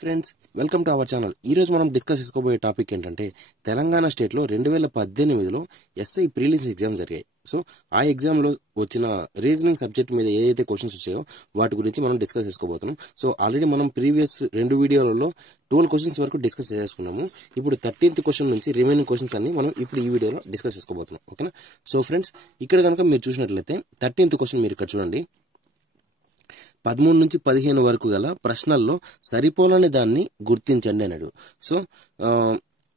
Friends, welcome to our channel. ఈ రోజు మనం డిస్కస్ చేసుకోబోయే టాపిక్ ఏంటంటే తెలంగాణ స్టేట్లో 2018లో ఎస్ఐ ప్రీలిమ్స్ ఎగ్జామ్ జరిగాయి. సో ఆ ఎగ్జామ్లో వచ్చిన రీజనింగ్ సబ్జెక్ట్ మీద ఏదైతే క్వశ్చన్స్ వచ్చాయో వాటి గురించి మనం డిస్కస్ చేసుకోబోతున్నాం. సో ఆల్రెడీ మనం ప్రీవియస్ 2 వీడియోలలో 12 క్వశ్చన్స్ వరకు డిస్కస్ చేసుకున్నాము. ఇప్పుడు 13th క్వశ్చన్ నుంచి రిమైనింగ్ క్వశ్చన్స్ అన్ని మనం ఇప్పుడు ఈ వీడియోలో డిస్కస్ చేసుకోబోతున్నాం. ఓకేనా? సో ఫ్రెండ్స్, ఇక్కడ కనుక మీరు చూసినట్లయితే 13th క్వశ్చన్ మీరు ఇక్కడ చూడండి. 13 నుంచి 15 వరకు గల ప్రశ్నల్లో సరిపోలని దాన్ని గుర్తించండి అన్నాడు. సో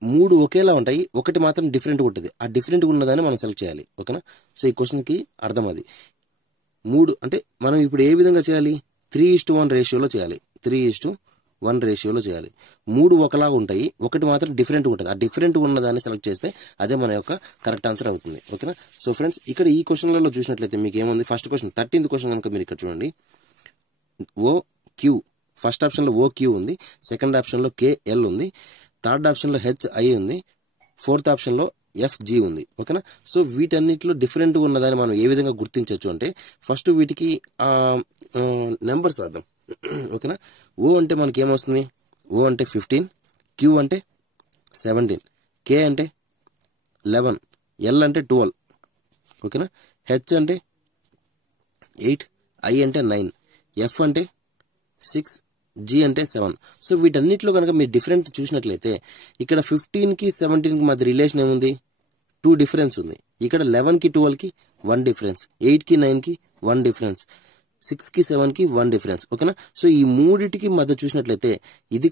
3 ఒకేలా ఉంటాయి, ఒకటి మాత్రం డిఫరెంట్ ఉంటుంది. ఆ డిఫరెంట్ ఉన్నదాన్ని మనం సెలెక్ట్ చేయాలి. ఓకేనా? సో ఈ క్వశ్చన్కి అర్థం అది 3 అంటే మనం ఇప్పుడు ఏ విధంగా చేయాలి? 3:1 రేషియోలో చేయాలి. 3:1 రేషియోలో చేయాలి. 3 ఒకలాగా ఉంటాయి, ఒకటి మాత్రం డిఫరెంట్ ఉంటుంది. ఆ డిఫరెంట్ ఉన్నదాన్ని సెలెక్ట్ చేస్తే అదే మన యొక్క కరెక్ట్ ఆన్సర్ అవుతుంది. ఓకేనా? సో ఫ్రెండ్స్, ఇక్కడ ఈ క్వశ్చన్లలో చూసినట్లయితే మీకు ఏముంది? ఫస్ట్ క్వశ్చన్ 13th క్వశ్చన్ కనుక మీరు ఇక్కడ చూడండి. OQ ఫస్ట్ ఆప్షన్లో OQ ఉంది, సెకండ్ ఆప్షన్లో KL ఉంది, థర్డ్ ఆప్షన్లో HI ఉంది, ఫోర్త్ ఆప్షన్లో FG ఉంది. ఓకేనా? సో వీటన్నిటిలో డిఫరెంట్గా ఉన్నదాన్ని మనం ఏ విధంగా గుర్తించవచ్చు అంటే ఫస్ట్ వీటికి నెంబర్స్ రాద్దాం. ఓకేనా? O అంటే మనకి ఏమొస్తుంది? O అంటే 15, Q అంటే 17, K అంటే 11, L అంటే 12. ఓకేనా? H అంటే 8, I అంటే 9, F అంటే 6, G అంటే 7. సో వీటన్నిటిలో కనుక మీరు డిఫరెంట్ చూసినట్లయితే ఇక్కడ 15కి 17కి మధ్య రిలేషన్ ఏముంది? 2 డిఫరెన్స్ ఉంది. ఇక్కడ 11కి 12కి 1 డిఫరెన్స్, 8కి 9కి 1 డిఫరెన్స్, 6కి 7కి 1 డిఫరెన్స్. ఓకేనా? సో ఈ మూడిటికి మధ్య చూసినట్లయితే ఇది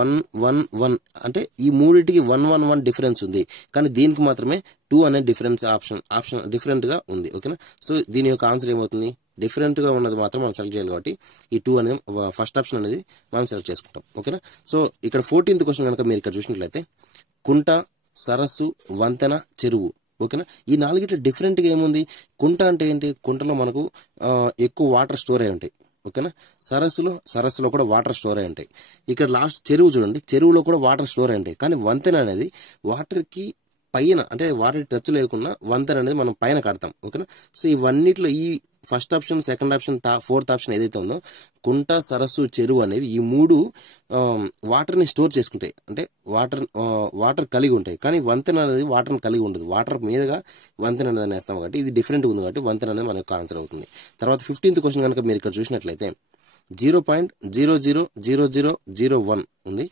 1 1 1 అంటే ఈ మూడిటికి 1 1 1 డిఫరెన్స్ ఉంది. కానీ దీనికి మాత్రమే 2 అనే డిఫరెన్స్ ఆప్షన్ డిఫరెంట్ గా ఉంది. ఓకేనా? సో దీని యొక్క ఆన్సర్ ఏమవుతుంది? డిఫరెంట్ గా ఉన్నది మాత్రం మనం సెలెక్ట్ చేయాలి. కాబట్టి ఈ 2 అనేది ఫస్ట్ ఆప్షన్ అనేది మనం సెలెక్ట్ చేసుకుంటాం. ఓకేనా? సో ఇక్కడ 14th క్వశ్చన్ కనుక మీరు ఇక్కడ చూసినట్లయితే కుంట, సరస్సు, వంతెన, చెరువు. ఓకేనా? ఈ 4 డిఫరెంట్గా ఏముంది? కుంట అంటే ఏంటి? కుంటలో మనకు ఎక్కువ వాటర్ స్టోర్ అయి ఉంటాయి. ఓకేనా? సరస్సులో కూడా వాటర్ స్టోర్ అయి ఉంటాయి. ఇక్కడ లాస్ట్ చెరువు చూడండి, చెరువులో కూడా వాటర్ స్టోర్ అయి ఉంటాయి. కానీ వంతెన అనేది వాటర్కి పైన అంటే వాటర్ టచ్ లేకుండా వంతెన అనేది మనం పైన కడతాం. ఓకేనా? సో ఇవన్నిట్లో ఈ first option, second option, fourth option ఏదైతే ఉందో కుంట, సరస్సు, చెరువు అనేవి ఈ 3 వాటర్ని స్టోర్ చేసుకుంటాయి. అంటే వాటర్ కలిగి ఉంటాయి. కానీ వంతెన అనేది వాటర్ని కలిగి ఉండదు. వాటర్ మీదుగా వంతెన అనేది వేస్తాం కాబట్టి ఇది డిఫరెంట్ ఉంది. కాబట్టి వంతెన అనేది మన యొక్క ఆన్సర్ అవుతుంది. తర్వాత 15th క్వశ్చన్ కనుక మీరు ఇక్కడ చూసినట్లయితే 0.000001 ఉంది.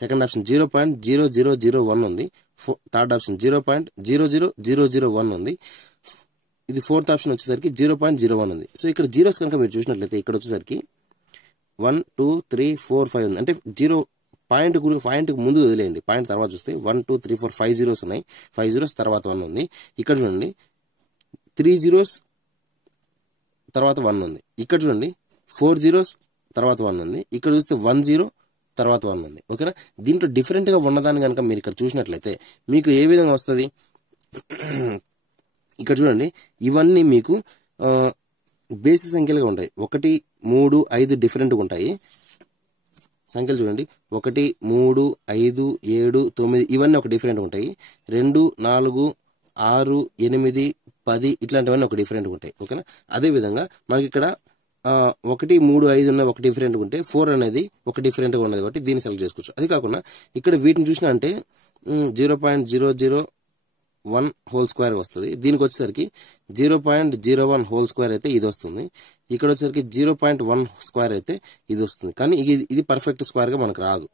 సెకండ్ ఆప్షన్ 0.0001 ఉంది. థర్డ్ ఆప్షన్ 0.00001 ఉంది. ఇది ఫోర్త్ ఆప్షన్ వచ్చేసరికి 0.01 ఉంది. సో ఇక్కడ జీరోస్ కనుక మీరు చూసినట్లయితే ఇక్కడ వచ్చేసరికి 1 2 3 4 5 ఉంది. అంటే 0 పాయింట్ ముందు వదిలేయండి, పాయింట్ తర్వాత చూస్తే 1 2 3 4 5 జీరోస్ ఉన్నాయి. 5 జీరోస్ తర్వాత 1 ఉంది. ఇక్కడ చూడండి 3 జీరోస్ తర్వాత 1 ఉంది. ఇక్కడ చూడండి 4 జీరోస్ తర్వాత 1 ఉంది. ఇక్కడ చూస్తే 1 జీరో తర్వాత 1 ఉంది. ఓకేనా? దీంట్లో డిఫరెంట్గా ఉన్నదాన్ని కనుక మీరు ఇక్కడ చూసినట్లయితే మీకు ఏ విధంగా వస్తుంది? ఇక్కడ చూడండి, ఇవన్నీ మీకు బేసి సంఖ్యలుగా ఉంటాయి. 1 3 5 డిఫరెంట్గా ఉంటాయి. సంఖ్యలు చూడండి, 1 3 5 7 9 ఇవన్నీ ఒక డిఫరెంట్గా ఉంటాయి. 2 4 6 8 10 ఇట్లాంటివన్నీ ఒక డిఫరెంట్గా ఉంటాయి. ఓకేనా? అదేవిధంగా మనకి ఇక్కడ 1 3 5 ఉన్న ఒక డిఫరెంట్గా ఉంటే 4 అనేది ఒక డిఫరెంట్గా ఉన్నది కాబట్టి దీన్ని సెలెక్ట్ చేసుకోవచ్చు. అది కాకుండా ఇక్కడ వీటిని చూసినా అంటే 0.001 హోల్ స్క్వేర్ వస్తుంది. దీనికి వచ్చేసరికి 0.01 హోల్ స్క్వేర్ అయితే ఇది వస్తుంది. ఇక్కడ వచ్చేసరికి 0.1 స్క్వేర్ అయితే ఇది వస్తుంది. కానీ ఇది పర్ఫెక్ట్ స్క్వేర్గా మనకు రాదు.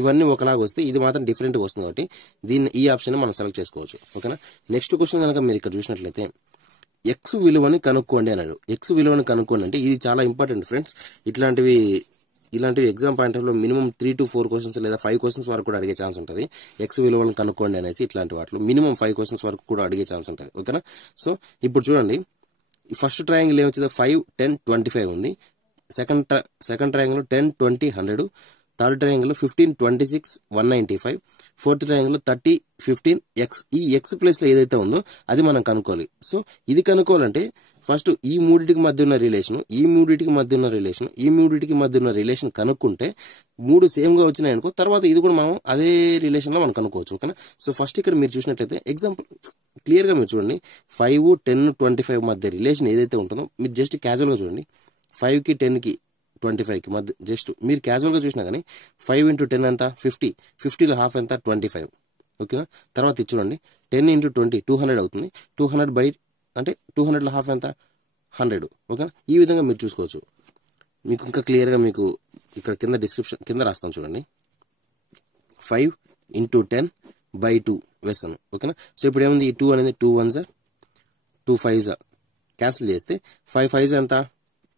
ఇవన్నీ ఒకలాగా వస్తే ఇది మాత్రం డిఫరెంట్గా వస్తుంది. కాబట్టి ఈ ఆప్షన్ మనం సెలెక్ట్ చేసుకోవచ్చు. ఓకేనా? నెక్స్ట్ క్వశ్చన్ కనుక మీరు ఇక్కడ చూసినట్లయితే ఎక్స్ విలువని కనుక్కోండి అన్నాడు. ఎక్స్ విలువని కనుక్కోండి అంటే ఇది చాలా ఇంపార్టెంట్ ఫ్రెండ్స్. ఇలాంటివి ఎగ్జామ్ పాయింట్ ఆఫ్ లో మినిమం 3 to 4 క్వశ్చన్స్ లేదా 5 క్వశ్చన్స్ వరకు కూడా అడిగే ఛాన్స్ ఉంటుంది. ఎక్స్ విలువలను కనుక్కోండి అనేసి ఇట్లాంటి వాటిలో మినిమం 5 క్వశ్చన్స్ వరకు కూడా అడిగే ఛాన్స్ ఉంటుంది. ఓకేనా? సో ఇప్పుడు చూడండి, ఫస్ట్ ట్రయాంగిల్ ఏమొచ్చింది? 5 10 25 ఉంది. Second triangle 10 20 100, third triangle 15 26 195, fourth triangle 30 15 X. ఈ ఎక్స్ ప్లేస్ లో ఏదైతే ఉందో అది మనం కనుక్కోవాలి. సో ఇది కనుక్కోవాలంటే ఫస్ట్ ఈ మూడిటికి మధ్య ఉన్న రిలేషన్, ఈ మూడిటికి మధ్య ఉన్న రిలేషన్, ఈ మూడిటికి మధ్య ఉన్న రిలేషన్ కనుక్కుంటే 3 సేమ్ గా వచ్చినాయి అనుకో, తర్వాత ఇది కూడా మనం అదే రిలేషన్ లో మనం కనుక్కోవచ్చు. ఓకేనా? సో ఫస్ట్ ఇక్కడ మీరు చూసినట్లయితే ఎగ్జాంపుల్ క్లియర్ గా మీరు చూడండి, 5 10 25 మధ్య రిలేషన్ ఏదైతే ఉంటుందో మీరు జస్ట్ క్యాజువల్ గా చూడండి. 5కి 10కి 25కి మధ్య జస్ట్ మీరు క్యాజువల్గా చూసినా కానీ 5 into 10 ఎంత 50, 50లో హాఫ్ ఎంత 25. ఓకేనా, తర్వాత ఇది చూడండి 10 into 20 200 అవుతుంది. 200 బై అంటే 200లో హాఫ్ ఎంత 100. ఓకేనా, ఈ విధంగా మీరు చూసుకోవచ్చు. మీకు ఇంకా క్లియర్గా మీకు ఇక్కడ కింద డిస్క్రిప్షన్ కింద రాస్తాను చూడండి. 5 into 10 by 2 వేస్తాను. ఓకేనా, సో ఇప్పుడు ఏముంది ఈ 2 అనేది 2 1s 2 5s క్యాన్సిల్ చేస్తే 5 5s ఎంత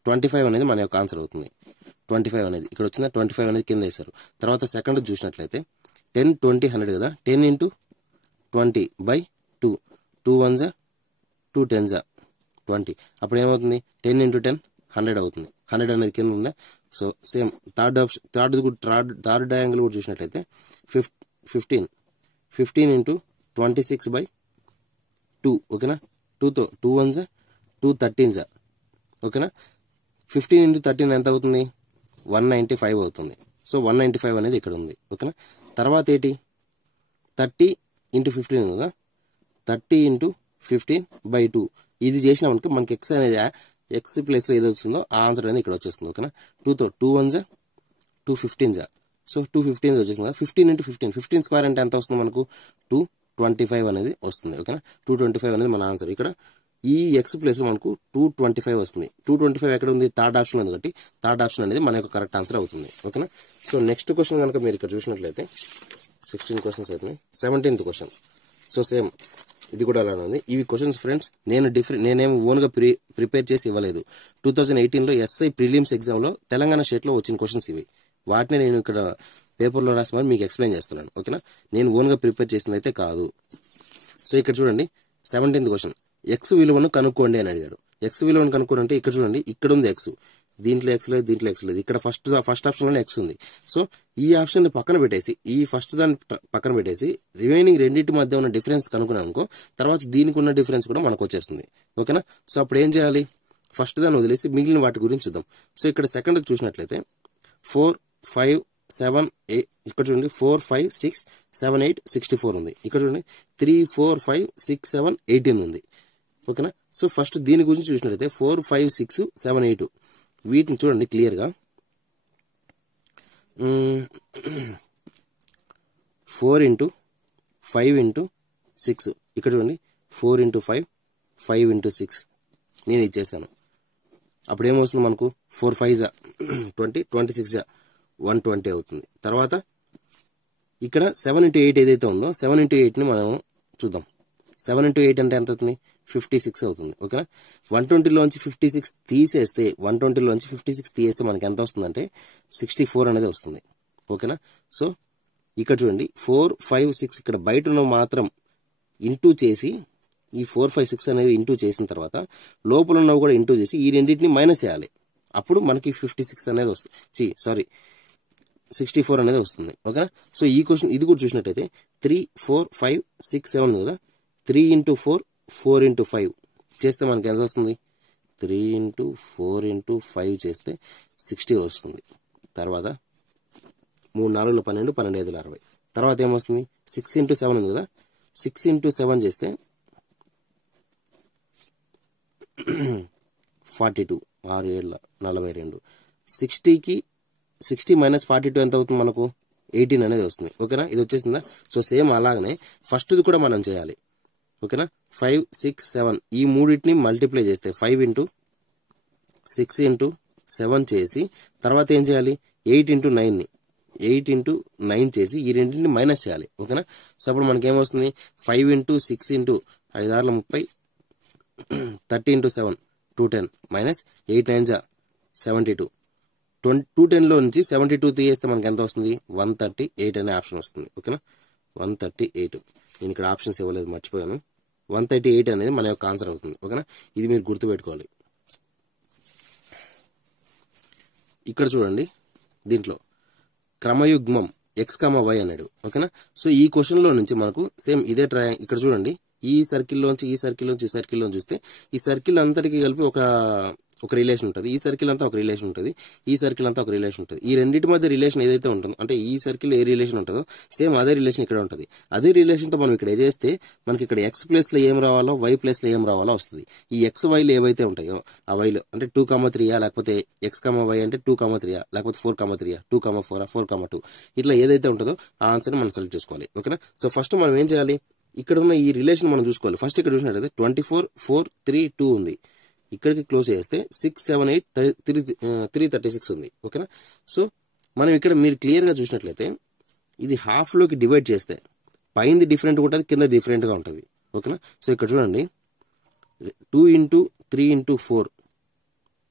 25 అనేది మన యొక్క ఆన్సర్ అవుతుంది. 25 అనేది ఇక్కడ వచ్చిందా, 25 అనేది కింద వేస్తారు. తర్వాత సెకండ్ చూసినట్లయితే 10 20 100 కదా, 10 into 20 by 2 2 1s 2 10s 20. అప్పుడు ఏమవుతుంది 10 into 10 100 అవుతుంది. 100 అనేది కింద ఉందా. సో సేమ్ థర్డ్ డయాంగిల్ కూడా చూసినట్లయితే 15 into 26 by 2. ఓకేనా, 2తో 2 1s 2 13s. ఓకేనా, 15 into 13 ఎంత అవుతుంది 195 అవుతుంది. సో 195 అనేది ఇక్కడ ఉంది. ఓకేనా, తర్వాత ఏంటి 30 into 15 కదా, 30 into 15 by 2. ఇది చేసినామనుకో మనకి ఎక్స్ అనేది ఎక్స్ ప్లేస్లో ఏది వస్తుందో ఆ ఆన్సర్ అనేది ఇక్కడ వచ్చేస్తుంది. ఓకేనా, 2తో 2 1s 2 15s. సో 2 15s వచ్చేసింది కదా. 15 into 15 స్క్వేర్ అంటే ఎంత వస్తుంది మనకు 225 అనేది వస్తుంది. ఓకేనా, 225 అనేది మన ఆన్సర్. ఇక్కడ ఈ ఎక్స్ ప్లేస్ మనకు 225 వస్తుంది. 225 ఎక్కడ ఉంది థర్డ్ ఆప్షన్ ఉంది కాబట్టి థర్డ్ ఆప్షన్ అనేది మన యొక్క కరెక్ట్ ఆన్సర్ అవుతుంది. ఓకేనా, సో నెక్స్ట్ క్వశ్చన్ కనుక మీరు ఇక్కడ చూసినట్లయితే 16 క్వశ్చన్స్ అవుతుంది. 17th question. సో సేమ్ ఇది కూడా అలానే ఉంది. ఇవి క్వశ్చన్స్ ఫ్రెండ్స్ నేనేం ఓన్గా ప్రిపేర్ చేసి ఇవ్వలేదు. 2018లో ఎస్ఐ ప్రిలిమ్స్ ఎగ్జామ్లో తెలంగాణ స్టేట్లో వచ్చిన క్వశ్చన్స్ ఇవి. వాటిని నేను ఇక్కడ పేపర్లో రాసి మీకు ఎక్స్ప్లెయిన్ చేస్తున్నాను. ఓకేనా, నేను ఓన్గా ప్రిపేర్ చేసింది అయితే కాదు. సో ఇక్కడ చూడండి 17th క్వశ్చన్. ఎక్స్ విలువను కనుక్కోండి అని అడిగాడు. ఎక్స్ విలువను కనుక్కోండి అంటే ఇక్కడ చూడండి ఇక్కడ ఉంది ఎక్స్, దీంట్లో ఎక్స్ లేదు, దీంట్లో ఎక్స్ లేదు. ఇక్కడ ఫస్ట్ ఆప్షన్లోనే ఎక్స్ ఉంది. సో ఈ ఆప్షన్ పక్కన పెట్టేసి ఈ ఫస్ట్ దాన్ని పక్కన పెట్టేసి రిమైనింగ్ రెండింటి మధ్య ఉన్న డిఫరెన్స్ కనుక్కున్నాం అనుకో, తర్వాత దీనికి ఉన్న డిఫరెన్స్ కూడా మనకు వచ్చేస్తుంది. ఓకేనా, సో అప్పుడు ఏం చేయాలి ఫస్ట్ దాన్ని వదిలేసి మిగిలిన వాటి గురించి చూద్దాం. సో ఇక్కడ సెకండ్ చూసినట్లయితే 4 5 7 8 ఇక్కడ చూడండి 4 5 6 7 8 64 ఉంది. ఇక్కడ చూడండి 3 4 5 6 7 18 ఉంది. ఓకేనా, సో ఫస్ట్ దీని గురించి చూసినట్లయితే 4 5 6 7 8 వీటిని చూడండి క్లియర్గా 4 into 5 into 6 ఇక్కడ చూడండి 4 into 5 5 into 6 నేను ఇచ్చేసాను. అప్పుడు ఏమవుతుంది మనకు 4 5s 20 26 120 అవుతుంది. తర్వాత ఇక్కడ 7 into 8 ఏదైతే ఉందో 7 into 8ని మనం చూద్దాం. 7 into 8 అంటే ఎంత అవుతుంది 56 అవుతుంది. ఓకేనా, 120లోంచి 56 తీసేస్తే 120లోంచి 56 తీసేస్తే మనకి ఎంత వస్తుందంటే 64 అనేది వస్తుంది. ఓకేనా, సో ఇక్కడ చూడండి 4 5 6 ఇక్కడ బయట ఉన్న మాత్రం ఇంటూ చేసి ఈ 4 5 6 అనేది ఇంటూ చేసిన తర్వాత లోపల ఉన్నవి కూడా ఇంటూ చేసి ఈ రెండింటిని మైనస్ చేయాలి. అప్పుడు మనకి 56 అనేది వస్తుంది. 64 అనేది వస్తుంది. ఓకేనా, సో ఈ క్వశ్చన్ ఇది కూడా చూసినట్టయితే 3 4 5 6 7 కదా, 3 into 4 4 into 5 చేస్తే మనకి ఎంత వస్తుంది 3 into 4 into 5 చేస్తే 60 వస్తుంది. తర్వాత 3 4 12 12 5 60. తర్వాత ఏమొస్తుంది 6 into 7 ఉంది కదా, 6 into 7 చేస్తే 42 6 7 42. 60కి 60 minus 42 ఎంత అవుతుంది మనకు 18 అనేది వస్తుంది. ఓకేనా, ఇది వచ్చేసిందా. సో సేమ్ అలాగనే ఫస్ట్ది కూడా మనం చేయాలి. ఓకేనా, 5 6 7 ఈ మూడింటిని మల్టిప్లై చేస్తే 5 into 6 into 7 చేసి తర్వాత ఏం చేయాలి 8 into 9ని 8 into 9 చేసి ఈ రెండింటిని మైనస్ చేయాలి. ఓకేనా, సో అప్పుడు మనకి ఏమొస్తుంది 5 into 6 into 5 6 30 30 into 7 210 మైనస్ 8 9 72 210లో నుంచి 72 తీయేస్తే మనకి ఎంత వస్తుంది 138 అనే ఆప్షన్ వస్తుంది. ఓకేనా, 138. నేను ఇక్కడ ఆప్షన్స్ ఇవ్వలేదు మర్చిపోయాను. 138 అనేది మన యొక్క ఆన్సర్ అవుతుంది. ఓకేనా, ఇది మీరు గుర్తుపెట్టుకోవాలి. ఇక్కడ చూడండి దీంట్లో క్రమయుగ్మం x, y అన్నాడు. ఓకేనా, సో ఈ క్వశ్చన్లో నుంచి మనకు సేమ్ ఇదే ఇక్కడ చూడండి ఈ సర్కిల్లోంచి ఈ సర్కిల్లోంచి ఈ సర్కిల్లోంచి చూస్తే ఈ సర్కిల్ అంతటికి కలిపి ఒక రిలేషన్ ఉంటుంది, ఈ సర్కిల్ అంతా ఒక రిలేషన్ ఉంటుంది, ఈ సర్కిల్ అంతా ఒక రిలేషన్ ఉంటుంది. ఈ రెండింటి మధ్య రిలేషన్ ఏదైతే ఉంటుందో, అంటే ఈ సర్కిల్ ఏ రిలేషన్ ఉంటుందో సేమ్ అదే రిలేషన్ ఇక్కడ ఉంటుంది. అదే రిలేషన్తో మనం ఇక్కడ చేస్తే మనకి ఇక్కడ ఎక్స్ ప్లేస్లో ఏం రావాలో వై ప్లేస్లో ఏం రావాలో వస్తుంది. ఈ ఎక్స్ వైలు ఏవైతే ఉంటాయో ఆ వైలు అంటే 2,3 లేకపోతే ఎక్స్ వై అంటే 2,3 లేకపోతే 4,3 2,4 4,2 ఇట్లా ఏదైతే ఉంటుందో ఆ ఆన్సర్ని మనం సెలెక్ట్ చేసుకోవాలి. ఓకేనా. సో ఫస్ట్ మనం ఏం చేయాలి, ఇక్కడ ఉన్న ఈ రిలేషన్ మనం చూసుకోవాలి. ఫస్ట్ ఇక్కడ చూసినట్టయితే 24 4 3 2 ఉంది. ఇక్కడికి క్లోజ్ చేస్తే 6 7 8 336 ఉంది. ఓకేనా. సో మనం ఇక్కడ మీరు క్లియర్గా చూసినట్లయితే ఇది హాఫ్లోకి డివైడ్ చేస్తే పైన డిఫరెంట్గా ఉంటుంది, కింద డిఫరెంట్గా ఉంటుంది. ఓకేనా. సో ఇక్కడ చూడండి 2 into 3 into 4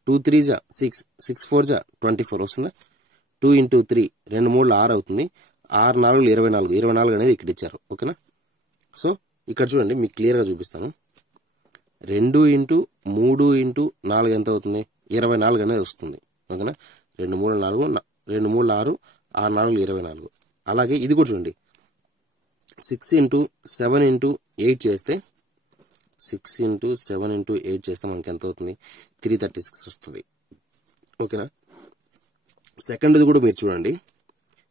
2 3 6 6 4 24 వస్తుందా. 2 into 3 2 3 6 అవుతుంది. 6 4 24 24 అనేది ఇక్కడ ఇచ్చారు. ఓకేనా. సో ఇక్కడ చూడండి మీకు క్లియర్గా చూపిస్తాను. 2 into 3 into 4 ఎంత అవుతుంది, 24 అనేది వస్తుంది. ఓకేనా. 2 3 4 2 3 6 6 4 24. అలాగే ఇది కూడా చూడండి 6 into 7 into 8 చేస్తే 6 into 7 into 8 చేస్తే మనకి ఎంత అవుతుంది, 336 వస్తుంది. ఓకేనా. సెకండ్ది కూడా మీరు చూడండి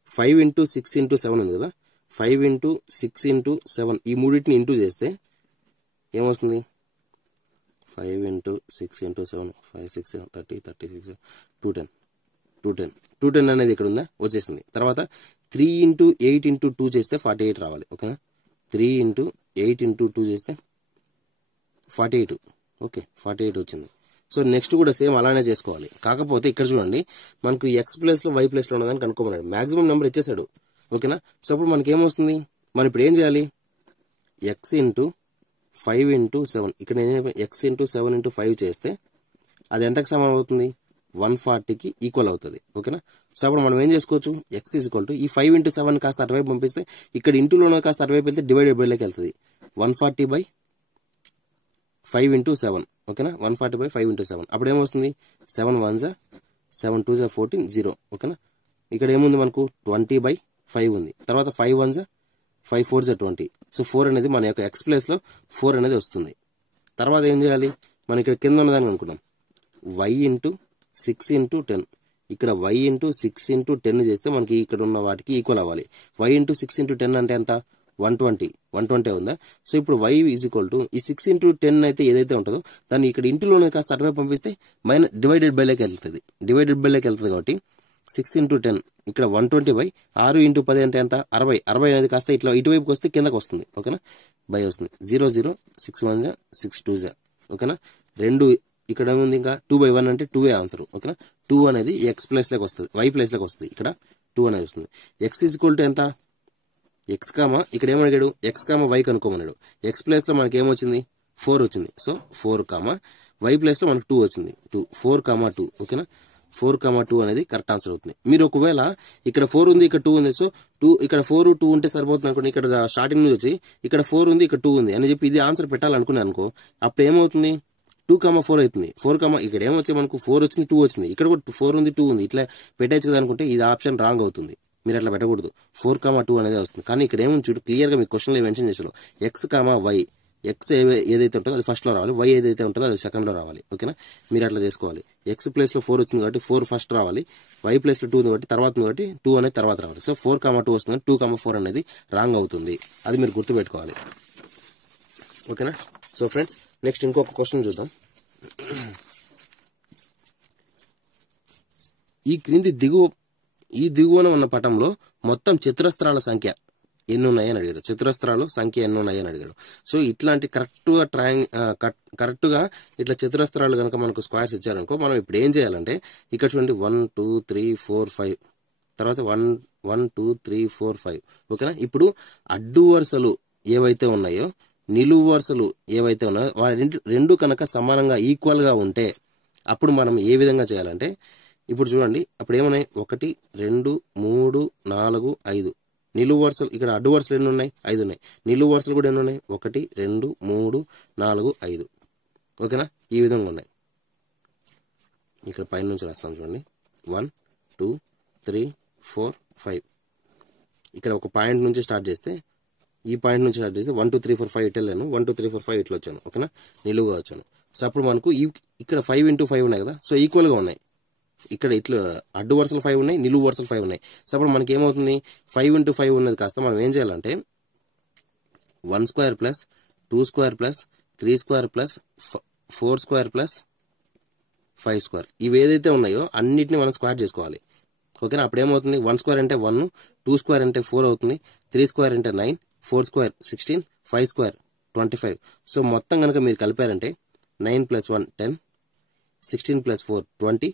5 into 6 into 7 ఉంది కదా, 5 into 6 into 7 ఈ మూడింటిని ఇంటూ చేస్తే ఏమొస్తుంది, 5 into 6 into 7 5 6 30 36 210 అనేది ఇక్కడ ఉందా, వచ్చేసింది. తర్వాత 3 into 8 into 2 చేస్తే 48 రావాలి. ఓకేనా. 3 into 8 into 2 చేస్తే 48. ఓకే 48 వచ్చింది. సో నెక్స్ట్ కూడా సేమ్ అలానే చేసుకోవాలి. కాకపోతే ఇక్కడ చూడండి మనకు ఎక్స్ ప్లేస్లో వై ప్లేస్లో ఉన్నదని కనుక్కోమన్నాడు. మ్యాక్సిమం నెంబర్ ఇచ్చేసాడు. ఓకేనా. సో అప్పుడు మనకి ఏమొస్తుంది, మనం ఇప్పుడు ఏం చేయాలి, ఎక్స్ ఇంటూ 5 into 7 ఇక్కడ నేను ఎక్స్ ఇంటూ 7 into 5 చేస్తే అది ఎంతకు సమానం అవుతుంది, 140కి ఈక్వల్ అవుతుంది. ఓకేనా. సో అప్పుడు మనం ఏం చేసుకోవచ్చు, ఎక్స్ ఈజ్ ఈక్వల్ టు ఈ 5 into 7 కాస్త అటువైపు పంపిస్తే ఇక్కడ ఇంటూలోనే కాస్త అటువైపు వెళ్తే డివైడెడ్ బైలోకి వెళ్తుంది. 140/5 into 7. ఓకేనా. 140/5 into 7 అప్పుడు ఏమొస్తుంది, 7 1 7 2 14 0. ఓకేనా. ఇక్కడ ఏముంది మనకు 20/5 ఉంది. తర్వాత 5 1 5 4 20. సో 4 అనేది మన యొక్క ఎక్స్ ప్లేస్లో 4 అనేది వస్తుంది. తర్వాత ఏం చేయాలి, మనం ఇక్కడ కింద ఉన్నదాన్ని అనుకున్నాం y into 6 into 10. ఇక్కడ y into 6 into 10 చేస్తే మనకి ఇక్కడ ఉన్న వాటికి ఈక్వల్ అవ్వాలి. y into 6 into 10 అంటే ఎంత, 120 ఉందా. సో ఇప్పుడు y ఈజ్ ఈక్వల్ టు ఈ 6 into 10 అయితే ఏదైతే ఉంటుందో దాన్ని ఇక్కడ ఇంటిలోనే కాస్త అటువైపు పంపిస్తే డివైడెడ్ బైలోకి వెళ్తుంది. కాబట్టి 6 into 10 ఇక్కడ 120/6 into 10 అంటే ఎంత, 60 అనేది కాస్త ఇట్లా ఇటువైపుకి వస్తే కిందకి వస్తుంది. ఓకేనా. బై వస్తుంది 0 0 6 1 6 2. ఓకేనా. రెండు ఇక్కడ ఏముంది, ఇంకా 2/1 అంటే 2 ఆన్సర్. ఓకేనా. 2 అనేది ఎక్స్ ప్లేస్లోకి వస్తుంది, వై ప్లేస్లోకి వస్తుంది. ఇక్కడ 2 అనేది వస్తుంది. ఎక్స్ ఈజ్ ఈక్వల్ టు ఎంత, ఎక్స్ కామా ఇక్కడ ఏమడిగాడు, ఎక్స్ కామా వై కనుక్కోమన్నాడు. ఎక్స్ ప్లేస్లో మనకి ఏమొచ్చింది, 4 వచ్చింది. సో 4 కామా వై ప్లేస్లో మనకు 2 వచ్చింది. 4 2. ఓకేనా. 4 2 అనేది కరెక్ట్ ఆన్సర్ అవుతుంది. మీరు ఒకవేళ ఇక్కడ 4 ఉంది ఇక్కడ 2 ఉంది, సో 2 ఇక్కడ 4 2 ఉంటే సరిపోతుంది అనుకోండి. ఇక్కడ స్టార్టింగ్ నుంచి వచ్చి ఇక్కడ 4 ఉంది ఇక్కడ 2 ఉంది అని చెప్పి ఇది ఆన్సర్ పెట్టాలనుకున్నాను అనుకో, అప్పుడు ఏమవుతుంది, 2 4 అవుతుంది. 4 ఇక్కడ ఏమొచ్చి మనకు 4 వచ్చింది 2 వచ్చింది, ఇక్కడ కూడా 4 ఉంది 2 ఉంది, ఇట్లా పెట్టచ్చు కదా అనుకుంటే ఇది ఆప్షన్ రాంగ్ అవుతుంది. మీరు అట్లా పెట్టకూడదు. 4 2 అనేది వస్తుంది. కానీ ఇక్కడ ఏమో చూడు క్లియర్గా మీకు క్వశ్చన్లో మెన్షన్ చేశారు, ఎక్స్ వై. ఎక్స్ ఏదైతే ఉంటుందో అది ఫస్ట్లో రావాలి, వై ఏదైతే ఉంటుందో అది సెకండ్లో రావాలి. ఓకేనా. మీరు అట్లా చేసుకోవాలి. ఎక్స్ ప్లేస్లో 4 వచ్చింది కాబట్టి 4 ఫస్ట్ రావాలి, వై ప్లేస్లో 2 ఉంది కాబట్టి తర్వాత ఉంది కాబట్టి 2 అనేది తర్వాత రావాలి. సో 4 2 వస్తుంది, 2 4 అనేది రాంగ్ అవుతుంది. అది మీరు గుర్తుపెట్టుకోవాలి. ఓకేనా. సో ఫ్రెండ్స్ నెక్స్ట్ ఇంకొక క్వశ్చన్ చూద్దాం. ఈ క్రింది దిగువన ఉన్న పటంలో మొత్తం చతురస్రాల సంఖ్య ఎన్ని ఉన్నాయని అడిగాడు. చతురస్రాలు సంఖ్య ఎన్ని ఉన్నాయని అడిగాడు. సో ఇట్లాంటి కరెక్ట్గా ఇట్లా చతురస్రాలు కనుక మనకు స్క్వేర్స్ ఇచ్చారనుకో, మనం ఇప్పుడు ఏం చేయాలంటే ఇక్కడ చూడండి 1 2 3 4 5 తర్వాత 1 1 2 3 4 5. ఓకేనా. ఇప్పుడు అడ్డు వరుసలు ఏవైతే ఉన్నాయో నిలువు వరుసలు ఏవైతే ఉన్నాయో వాటి రెండు కనుక సమానంగా ఈక్వల్గా ఉంటే అప్పుడు మనం ఏ విధంగా చేయాలంటే, ఇప్పుడు చూడండి అప్పుడు ఏమున్నాయి, 1 2 3 4 5 నిలువు వరుసలు. ఇక్కడ అడ్డు వరుసలు ఎన్ని ఉన్నాయి, 5 ఉన్నాయి. నిలువు వరుసలు కూడా ఎన్ని ఉన్నాయి, 1 2 3 4 5. ఓకేనా. ఈ విధంగా ఉన్నాయి. ఇక్కడ పైన నుంచి రాస్తాం చూడండి 1 2 3 4 5. ఇక్కడ ఒక పాయింట్ నుంచి స్టార్ట్ చేస్తే ఈ పాయింట్ నుంచి స్టార్ట్ చేస్తే 1 2 3 4 5 ఇటు వెళ్ళాను, 1 2 3 4 5 ఇట్లా వచ్చాను. ఓకేనా. నిలువుగా వచ్చాను. సో అప్పుడు మనకు ఇక్కడ 5 into 5 ఉన్నాయి కదా, సో ఈక్వల్గా ఉన్నాయి. ఇక్కడ ఇట్లా అడ్డు వరుసలు 5 ఉన్నాయి, నిలువు వరుసలు 5 ఉన్నాయి. సో అప్పుడు మనకి ఏమవుతుంది, 5 into 5 ఉన్నది కాస్త మనం ఏం చేయాలంటే 1 square plus 2 square plus 3 square plus 4 square plus 5 square ఇవి ఏదైతే ఉన్నాయో అన్నిటిని మనం స్క్వేర్ చేసుకోవాలి. ఓకేనా? అప్పుడు ఏమవుతుంది, 1 square అంటే 1, 2 square అంటే 4 అవుతుంది, 3 square అంటే 9, 4 square 16, 5 square 25. సో మొత్తం కనుక మీరు కలిపారంటే 9 + 1 10, 16 + 4 20,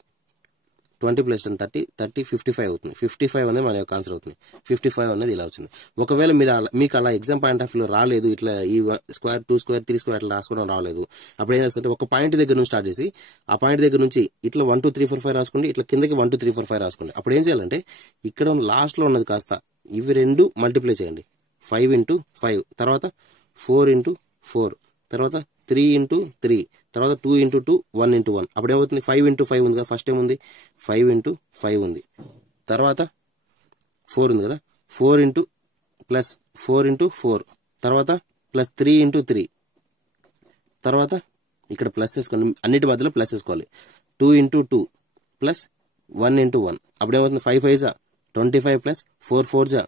20 + 10 30, 30 55 అవుతుంది. 55 అనేది మన యొక్క ఆన్సర్ అవుతుంది. 55 అనేది ఇలా వచ్చింది. ఒకవేళ మీకు అలా ఎగ్జామ్ పాయింట్ ఆఫ్ వ్యూలో రాలేదు, ఇట్లా ఈ స్క్వేర్ 2 square 3 square అట్లా రాసుకోవడం రాలేదు, అప్పుడు ఏం చేస్తుంటే ఒక పాయింట్ దగ్గర నుంచి స్టార్ట్ చేసి ఆ పాయింట్ దగ్గర నుంచి ఇట్లా 1 2 3 4 5 రాసుకోండి, ఇట్లా కిందకి 1 2 3 4 5 రాసుకోండి. అప్పుడు ఏం చేయాలంటే ఇక్కడ లాస్ట్లో ఉన్నది కాస్త ఇవి రెండు మల్టిప్లై చేయండి. 5 into 5, తర్వాత 4 into 4, తర్వాత 3 into 3, తర్వాత 2 into 2, 1 into 1. అప్పుడు ఏమవుతుంది, 5 into 5 ఉంది కదా, ఫస్ట్ ఏముంది 5 into 5 ఉంది, తర్వాత 4 ఉంది కదా, 4 into ప్లస్ 4 into 4, తర్వాత ప్లస్ 3 into 3, తర్వాత ఇక్కడ ప్లస్ వేసుకోండి, అన్నిటి మధ్యలో ప్లస్ వేసుకోవాలి. 2 into 2 ప్లస్ 1 into 1. అప్పుడు ఏమవుతుంది, 5 5 జా 25 ప్లస్ 4 4 జా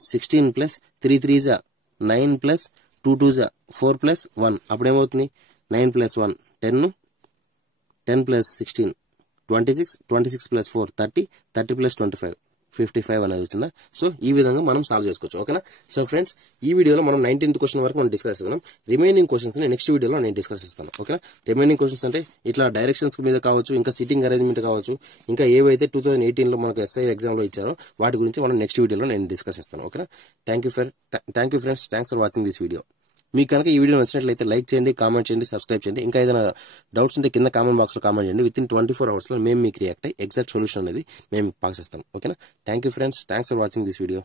16 ప్లస్ 3 3 జా 9 ప్లస్ 2 2 జా 4 ప్లస్ 1. అప్పుడు ఏమవుతుంది, 9 + 1 10, 10 + 16 26, 26 + 4 30, 30 + 25 55 అనేది వచ్చిందా. సో ఈ విధంగా మనం సాల్వ్ చేసుకోవచ్చు. ఓకేనా? సో ఫ్రెండ్స్, ఈ వీడియోలో మనం 19th క్వశ్చన్ వరకు మనం డిస్కస్ చేస్తున్నాం. రిమైనింగ్ క్వశ్చన్స్ నెక్స్ట్ వీడియోలో నేను డిస్కస్ చేస్తాను. ఓకేనా? రిమైనింగ్ క్వశ్చన్స్ అంటే ఇట్లా డైరెక్షన్స్ మీద కావచ్చు, ఇంకా సిట్టింగ్ అరేంజ్మెంట్ కావచ్చు, ఇంకా ఏవైతే 2018లో మనకు ఎస్ఐ ఎగ్జామ్లో ఇచ్చారో వాటి గురించి మనం నెక్స్ట్ వీడియోలో నేను డిస్కస్ చేస్తాను. ఓకేనా? Thank you friends, thanks for watching this video. మీకు కనుక ఈ వీడియో నచ్చినట్లయితే లైక్ చేయండి, కామెంట్ చేయండి, సబ్స్క్రైబ్ చేయండి. ఇంకా ఏదైనా డౌట్స్ ఉంటే కింద కామెంట్ బాక్స్లో కామెంట్ చేయండి. విత్ ఇన్ 24 hours మేము మీకు రియాక్ట్ అయ్యి ఎగ్జాక్ట్ సొల్యూషన్ అనేది మేము పాస్ చేస్తాం. ఓకేనా? Thank you friends, thanks for watching this video.